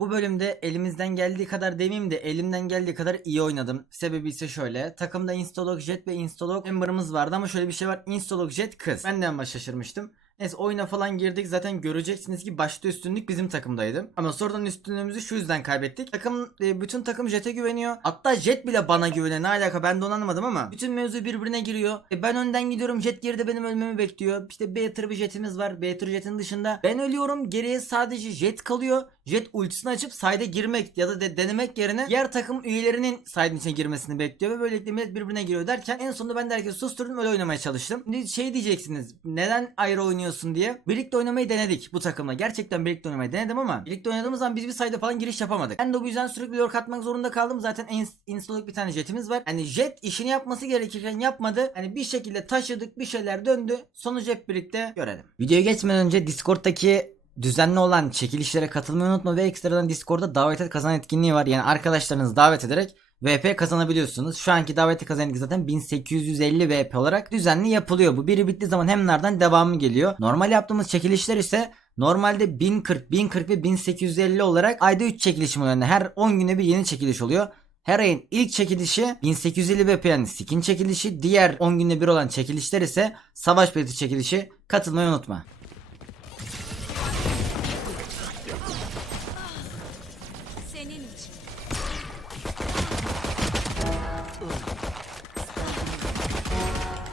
Bu bölümde elimizden geldiği kadar demeyeyim de elimden geldiği kadar iyi oynadım. Sebebi ise şöyle. Takımda Instalog Jet ve Instalog Ember'ımız vardı ama şöyle bir şey var. Instalog Jet kız. Ben de ama şaşırmıştım. Neyse oyuna falan girdik zaten göreceksiniz ki başta üstünlük bizim takımdaydı. Ama sonradan üstünlüğümüzü şu yüzden kaybettik. Takım e, bütün takım Jet'e güveniyor. Hatta Jet bile bana güveniyor. Ne alaka ben de onu anlamadım ama. Bütün mevzu birbirine giriyor. E, ben önden gidiyorum Jet geride benim ölmemi bekliyor. İşte B tır bir Jet'imiz var. B tır Jet'in dışında. Ben ölüyorum geriye sadece Jet kalıyor. Jet ultisini açıp side'e girmek ya da de- denemek yerine diğer takım üyelerinin side'in içine girmesini bekliyor ve böylelikle millet birbirine giriyor derken en sonunda ben de herkesi susturdum öyle oynamaya çalıştım. Şimdi şey diyeceksiniz neden ayrı oynuyorsun diye. Birlikte oynamayı denedik bu takımla. Gerçekten birlikte oynamayı denedim ama birlikte oynadığımız zaman biz bir side'e falan giriş yapamadık. Ben de bu yüzden sürekli lurk atmak zorunda kaldım. Zaten en installok bir tane jetimiz var. Hani jet işini yapması gerekirken yapmadı. Hani bir şekilde taşıdık bir şeyler döndü. Sonucu hep birlikte görelim. Videoya geçmeden önce Discord'daki düzenli olan çekilişlere katılmayı unutma ve ekstradan Discord'da davet et kazan etkinliği var. Yani arkadaşlarınızı davet ederek VP kazanabiliyorsunuz. Şu anki daveti kazandık zaten 1850 VP olarak düzenli yapılıyor. Bu biri bittiği zaman hem nereden devamı geliyor. Normal yaptığımız çekilişler ise normalde 1040, 1040 ve 1850 olarak ayda 3 çekilişim oluyor. Yani her 10 güne bir yeni çekiliş oluyor. Her ayın ilk çekilişi 1850 VP yani skin çekilişi. Diğer 10 günde bir olan çekilişler ise savaş bileti çekilişi. Katılmayı unutma.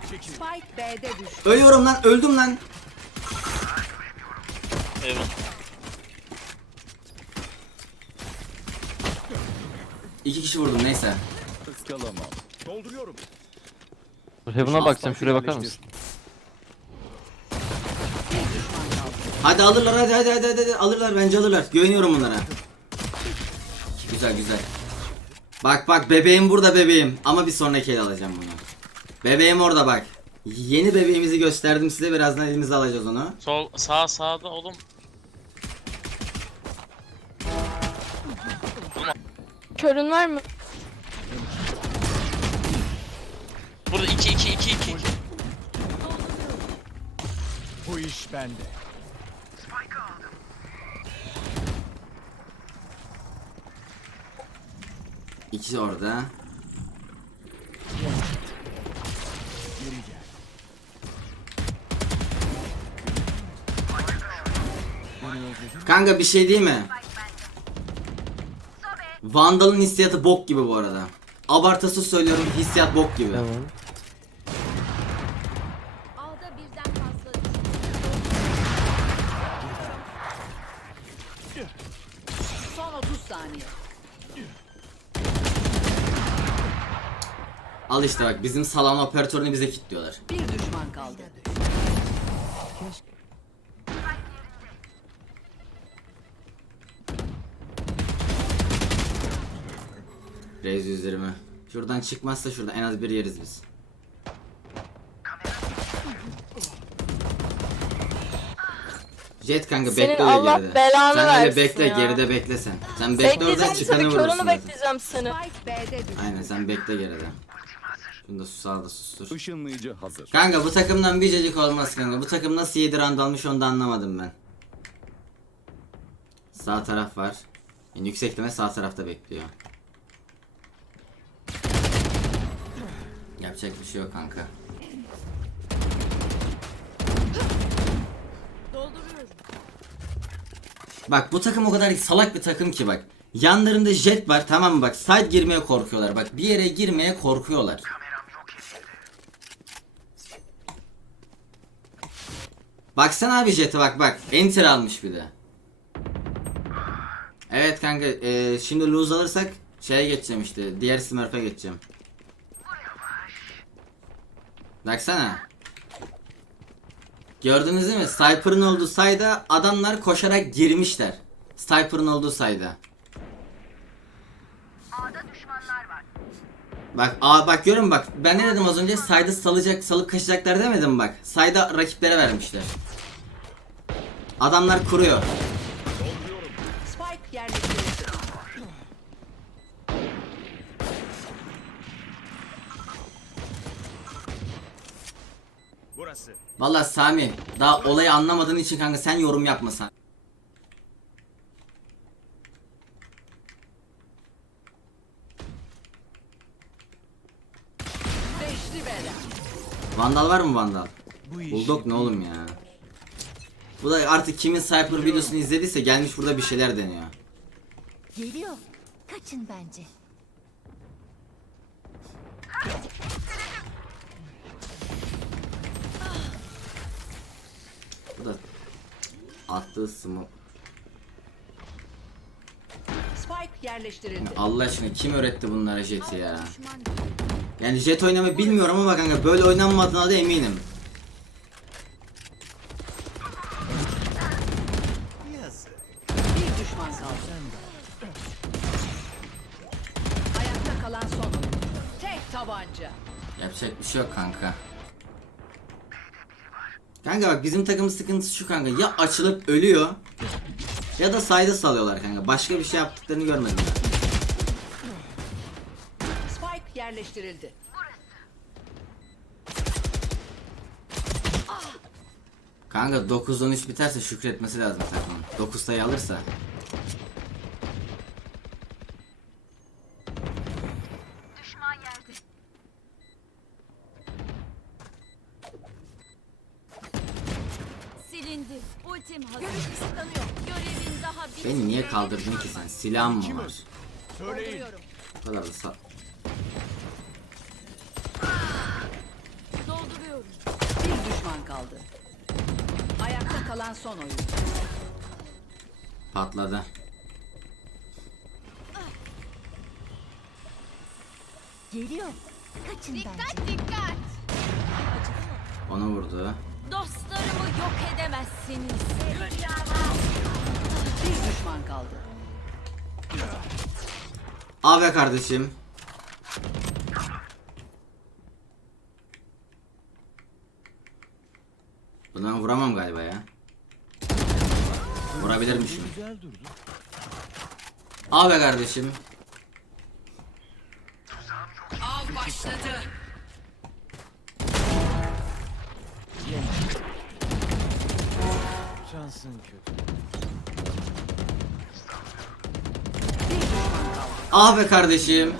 Spike B'de düştü. Ölüyorum lan öldüm lan. Evet. İki kişi vurdum neyse. Iskalamam. Dolduruyorum. Heaven'a bakacağım şuraya bakar mısın? Hadi alırlar hadi hadi hadi hadi, hadi. alırlar bence alırlar. Güveniyorum bunlara. Güzel güzel. Bak bak bebeğim burada bebeğim ama bir sonraki el alacağım bunu. Bebeğim orada bak. Yeni bebeğimizi gösterdim size birazdan elimize alacağız onu. Sol sağ sağda oğlum. Körün var mı? Burada 2 2 2 2. Bu iş bende. İkisi orada. Kanka bir şey değil mi? Vandal'ın hissiyatı bok gibi bu arada. Abartısız söylüyorum hissiyat bok gibi. Tamam. Alda birden fazla Son 30 saniye. Al işte bak bizim salam operatörünü bize kilitliyorlar. Bir düşman kaldı. Reis 120. Şuradan çıkmazsa şuradan en az bir yeriz biz. Jet kanka Senin bekle Allah geride. belanı sen öyle versin bekle ya. geride bekle sen. Sen bekle oradan Bekleyeceğim çıkanı seni, vurursun. körünü zaten. bekleyeceğim seni. Aynen sen bekle geride. Şunu da sağda sustur. Işınlayıcı hazır. Kanka bu takımdan bir cacık olmaz kanka. Bu takım nasıl 7 round almış onu da anlamadım ben. Sağ taraf var. Yani yüksek ihtimal sağ tarafta bekliyor. Yapacak bir şey yok kanka. dolduruyorum. Bak bu takım o kadar salak bir takım ki bak. Yanlarında jet var tamam mı bak side girmeye korkuyorlar bak bir yere girmeye korkuyorlar. Baksana abi jet'e bak bak enter almış bir de. Evet kanka e, şimdi lose alırsak şeye geçeceğim işte diğer smurf'e geçeceğim. Baksana. Gördünüz değil mi? Sniper'ın olduğu sayda adamlar koşarak girmişler. Sniper'ın olduğu sayda. Bak aa bak görün bak ben ne dedim az önce sayda salacak salıp kaçacaklar demedim bak. Sayda rakiplere vermişler. Adamlar kuruyor. burası. Valla Sami daha olayı anlamadığın için kanka sen yorum yapma sen. Vandal var mı vandal? Bulldog ne oğlum ya? Bu da artık kimin Cypher videosunu izlediyse gelmiş burada bir şeyler deniyor. Geliyor. Kaçın bence. Attığı smoke. Spike yerleştirildi. Allah aşkına kim öğretti bunlara jeti ya? Yani jet oynamayı bilmiyorum ama kanka böyle oynanmadığına da eminim. Bir düşman kaldı. Ayakta kalan son. Tek tabanca. Yapacak bir şey yok kanka. Kanka bak bizim takımın sıkıntısı şu kanka ya açılıp ölüyor ya da sayda salıyorlar kanka. Başka bir şey yaptıklarını görmedim ben. Spike yerleştirildi. Kanka 9-13 biterse şükretmesi lazım takımın. 9 sayı alırsa. Silindi. Ultim hazır. Görüş kısıtlanıyor. Görevin daha bitmedi. Beni niye kaldırdın ki sen? Silahın mı var? Söyleyin. Bu kadar da sa- Dolduruyorum. Bir düşman kaldı. Ayakta kalan son oyun. patladı. Geliyor. Kaçın dikkat dikkat. Onu vurdu. Dostlarımı yok edemezsiniz. Bir düşman kaldı. Al be kardeşim. Bunu ben vuramam galiba ya. Vurabilirmişim. Be kardeşim. Av başladı. Şansın kötü. Al be kardeşim.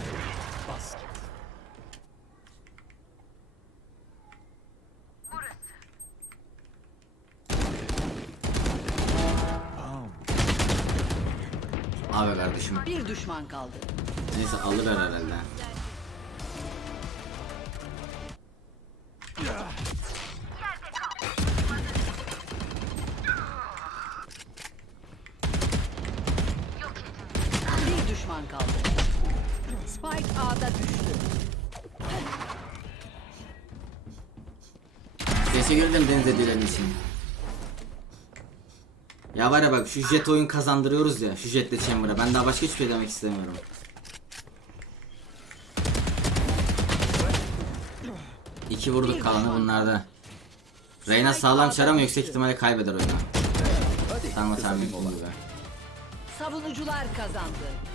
Al be kardeşim. Bir düşman kaldı. Neyse alır herhalde. Düşman kaldı. Spike A'da düştü. Teşekkür ederim Deniz hediyelerin için. Ya var ya bak şu jet oyun kazandırıyoruz ya şu jetle Chamber'a. Ben daha başka hiçbir şey demek istemiyorum. İki vurduk kalanı bunlarda. Reyna sağlam çar ama yüksek ihtimalle kaybeder oyunu. Tam tahmin ettiğim gibi. Savunucular kazandı.